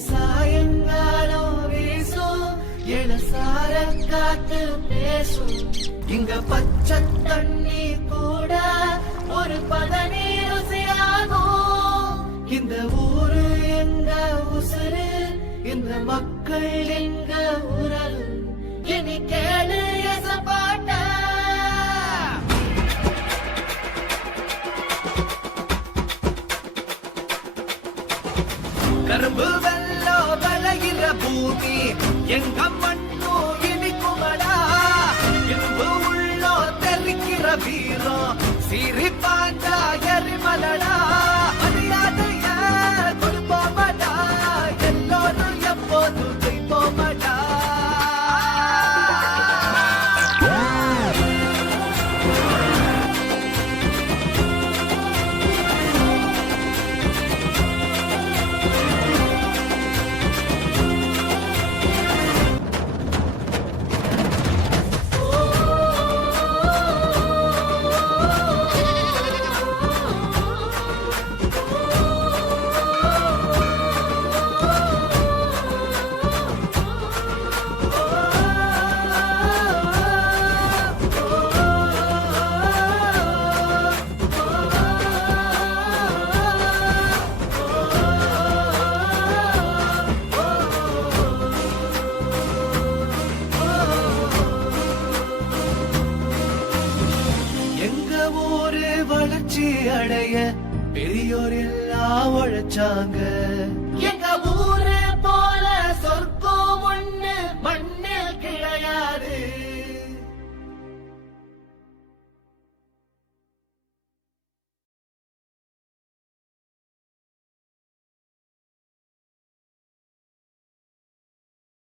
சாயங்காலம் வீசும் இளசார காத்து பேசும் இங்க பச்சை தண்ணி கூட ஒரு பதநீர் ருசியாகும் இந்த ஊரு எங்க உசுறு இந்த மக்கள் எங்க உறவு இனி கேளு எசப்பாட்ட கரும்பு வெள்ளோ விளைகிற பூமி எங்க மண்ணோ இனிக்குமடா இன்பு உள்ளோ தெரிக்கிற வீரம் சிரி பாஞ்சா எரிமலடா மரியாதைய கொடுப்போமடா எல்லோரும் எப்போதும் ஜெயிப்போமடா வளர்ச்சி அடைய பெரியோர் எல்லாம் உழைச்சாங்க